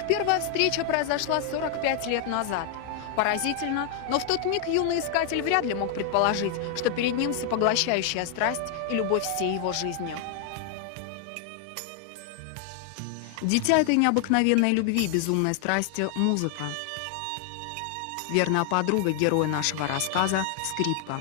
Их первая встреча произошла 45 лет назад. Поразительно, но в тот миг юный искатель вряд ли мог предположить, что перед ним всепоглощающая страсть и любовь всей его жизни. Дитя этой необыкновенной любви и безумной страсти – музыка. Верная подруга героя нашего рассказа – скрипка.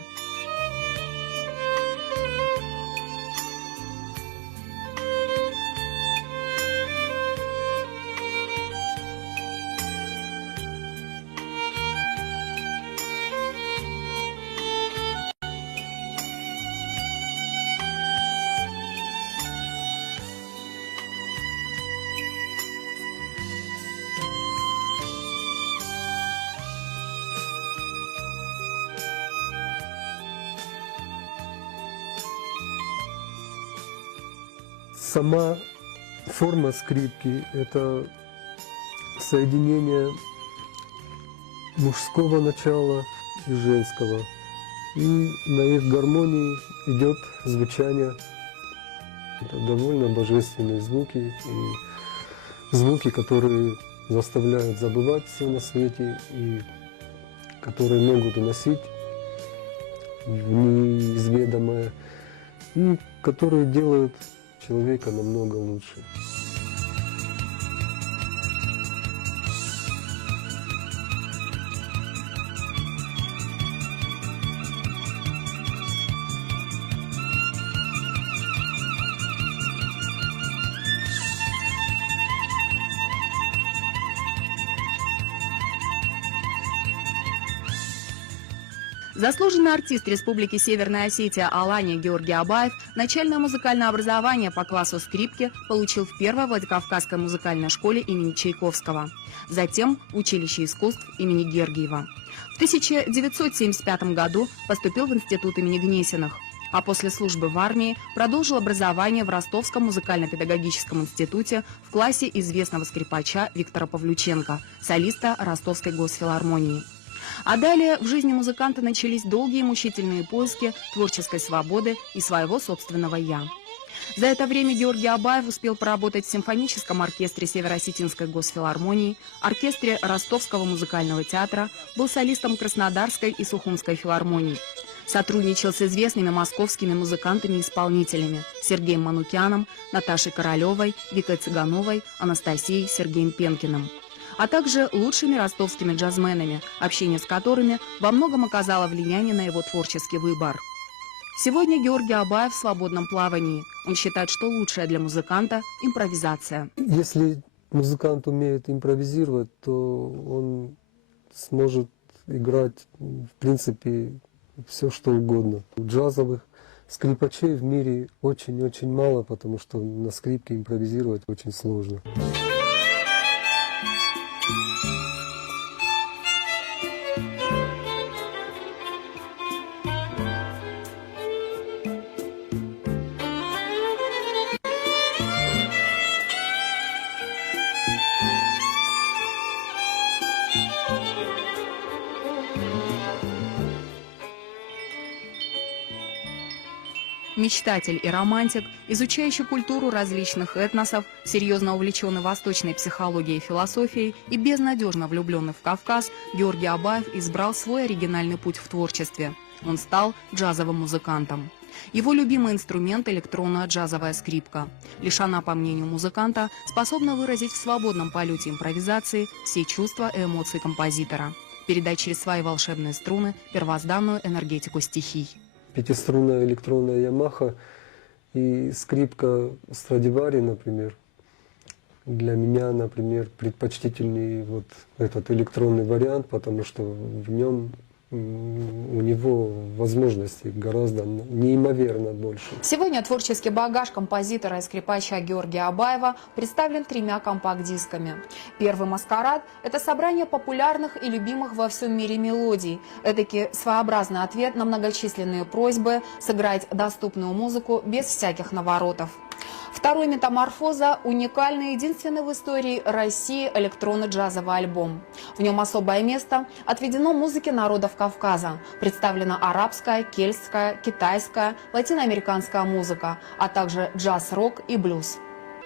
Сама форма скрипки – это соединение мужского начала и женского. И на их гармонии идет звучание. Это довольно божественные звуки, и звуки, которые заставляют забывать все на свете, и которые могут уносить в неизведанное, и которые делают человека намного лучше. Заслуженный артист Республики Северная Осетия Алания Георгий Абаев начальное музыкальное образование по классу скрипки получил в Первой Владикавказской музыкальной школе имени Чайковского, затем в училище искусств имени Гергиева. В 1975 году поступил в институт имени Гнесиных, а после службы в армии продолжил образование в Ростовском музыкально-педагогическом институте в классе известного скрипача Виктора Павлюченко, солиста Ростовской госфилармонии. А далее в жизни музыканта начались долгие мучительные поиски творческой свободы и своего собственного «я». За это время Георгий Абаев успел поработать в симфоническом оркестре Северо-Осетинской госфилармонии, оркестре Ростовского музыкального театра, был солистом Краснодарской и Сухумской филармоний. Сотрудничал с известными московскими музыкантами-исполнителями Сергеем Манукяном, Наташей Королевой, Викой Цыгановой, Анастасией, Сергеем Пенкиным, а также лучшими ростовскими джазменами, общение с которыми во многом оказало влияние на его творческий выбор. Сегодня Георгий Абаев в свободном плавании. Он считает, что лучшее для музыканта – импровизация. Если музыкант умеет импровизировать, то он сможет играть, в принципе, все что угодно. Джазовых скрипачей в мире очень-очень мало, потому что на скрипке импровизировать очень сложно. Мечтатель и романтик, изучающий культуру различных этносов, серьезно увлеченный восточной психологией и философией и безнадежно влюбленный в Кавказ, Георгий Абаев избрал свой оригинальный путь в творчестве. Он стал джазовым музыкантом. Его любимый инструмент – электронная джазовая скрипка. Лишь она, по мнению музыканта, способна выразить в свободном полете импровизации все чувства и эмоции композитора, передать через свои волшебные струны первозданную энергетику стихий. Пятиструнная электронная Ямаха и скрипка Страдивари, например, для меня, например, предпочтительнее вот этот электронный вариант, потому что в нем у него возможностей гораздо неимоверно больше. Сегодня творческий багаж композитора и скрипача Георгия Абаева представлен 3 компакт-дисками. Первый «Маскарад» – это собрание популярных и любимых во всем мире мелодий, эдакий своеобразный ответ на многочисленные просьбы сыграть доступную музыку без всяких наворотов. Второй «Метаморфоза» – уникальный, единственный в истории России электронно-джазовый альбом. В нем особое место отведено музыке народов Кавказа. Представлена арабская, кельтская, китайская, латиноамериканская музыка, а также джаз-рок и блюз.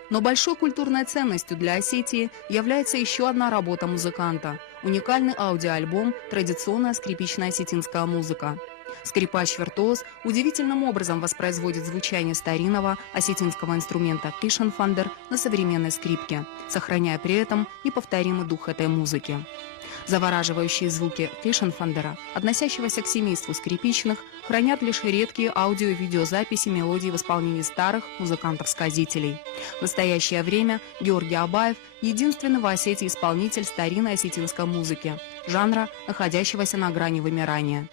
Но большой культурной ценностью для Осетии является еще одна работа музыканта – уникальный аудиоальбом «Традиционная скрипичная осетинская музыка». Скрипач-виртуоз удивительным образом воспроизводит звучание старинного осетинского инструмента кишенфандер на современной скрипке, сохраняя при этом неповторимый дух этой музыки. Завораживающие звуки кишенфандера, относящегося к семейству скрипичных, хранят лишь редкие аудио- и видеозаписи мелодий в исполнении старых музыкантов-сказителей. В настоящее время Георгий Абаев – единственный в Осетии исполнитель старинной осетинской музыки, жанра, находящегося на грани вымирания.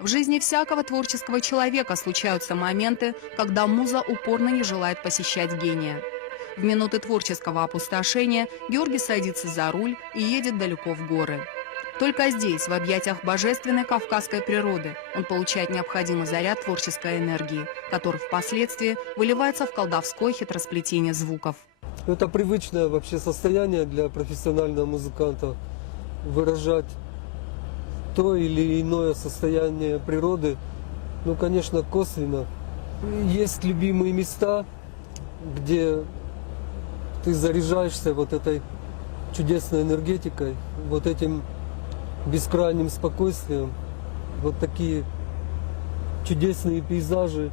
В жизни всякого творческого человека случаются моменты, когда муза упорно не желает посещать гения. В минуты творческого опустошения Георгий садится за руль и едет далеко в горы. Только здесь, в объятиях божественной кавказской природы, он получает необходимый заряд творческой энергии, который впоследствии выливается в колдовское хитросплетение звуков. Это привычное вообще состояние для профессионального музыканта выражать то или иное состояние природы, ну, конечно, косвенно. Есть любимые места, где ты заряжаешься вот этой чудесной энергетикой, вот этим бескрайним спокойствием, вот такие чудесные пейзажи,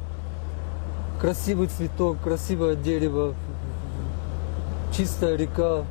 красивый цветок, красивое дерево, чистая река.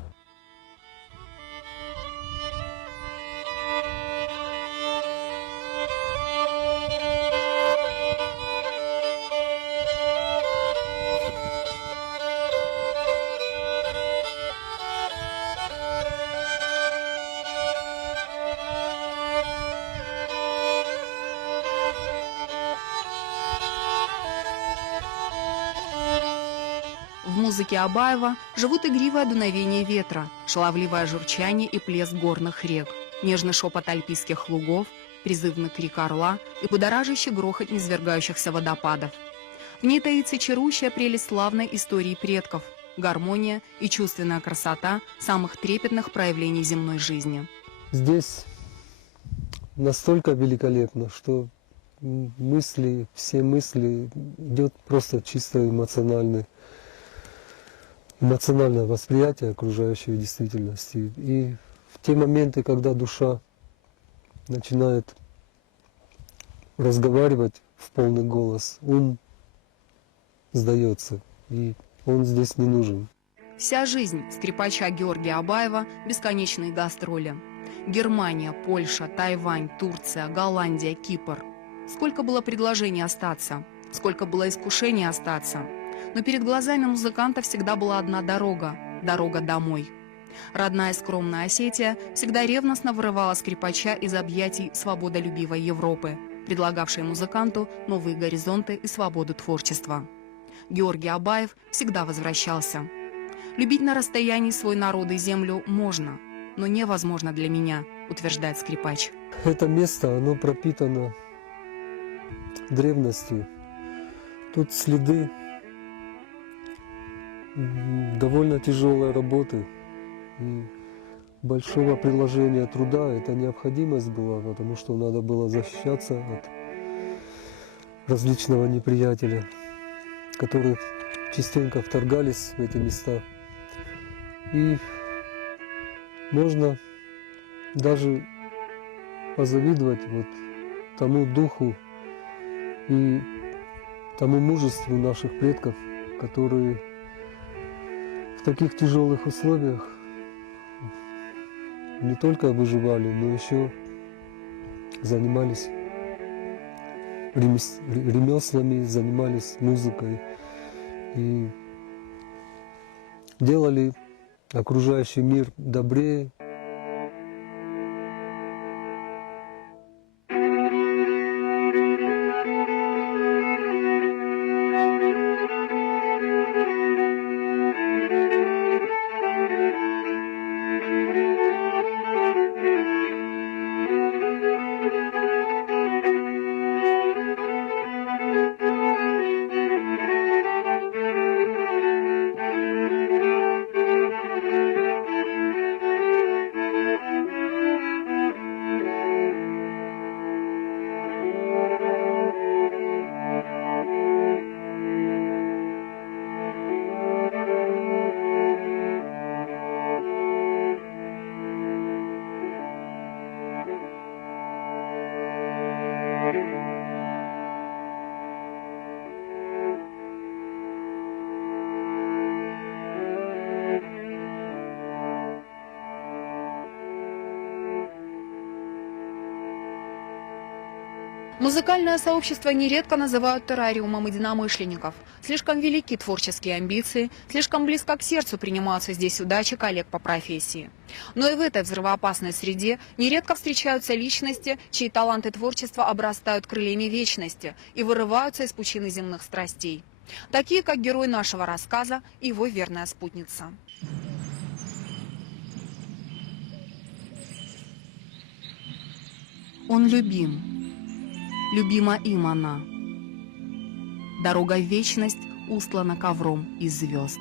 В музыке Абаева живут игривое дуновение ветра, шаловливое журчание и плеск горных рек, нежный шепот альпийских лугов, призывный крик орла и будоражащий грохот низвергающихся водопадов. В ней таится чарующая прелесть славной истории предков, гармония и чувственная красота самых трепетных проявлений земной жизни. Здесь настолько великолепно, что мысли, все мысли идет просто чисто эмоциональное восприятие окружающей действительности. И в те моменты, когда душа начинает разговаривать в полный голос, ум сдается, и он здесь не нужен. Вся жизнь скрипача Георгия Абаева – бесконечные гастроли. Германия, Польша, Тайвань, Турция, Голландия, Кипр. Сколько было предложений остаться, сколько было искушений остаться. Но перед глазами музыканта всегда была одна дорога – дорога домой. Родная скромная Осетия всегда ревностно вырывала скрипача из объятий свободолюбивой Европы, предлагавшей музыканту новые горизонты и свободу творчества. Георгий Абаев всегда возвращался. Любить на расстоянии свой народ и землю можно, но невозможно для меня, утверждает скрипач. Это место, оно пропитано древностью. Тут следы довольно тяжелой работы и большого приложения труда. Это необходимость была, потому что надо было защищаться от различного неприятеля, которые частенько вторгались в эти места. И можно даже позавидовать вот тому духу и тому мужеству наших предков, которые в таких тяжелых условиях не только выживали, но еще занимались ремеслами, занимались музыкой и делали окружающий мир добрее. Музыкальное сообщество нередко называют террариумом единомышленников. Слишком велики творческие амбиции, слишком близко к сердцу принимаются здесь удачи коллег по профессии. Но и в этой взрывоопасной среде нередко встречаются личности, чьи таланты творчества обрастают крыльями вечности и вырываются из пучины земных страстей. Такие, как герой нашего рассказа и его верная спутница. Он любим. Любима им она. Дорога в вечность устлана ковром из звезд.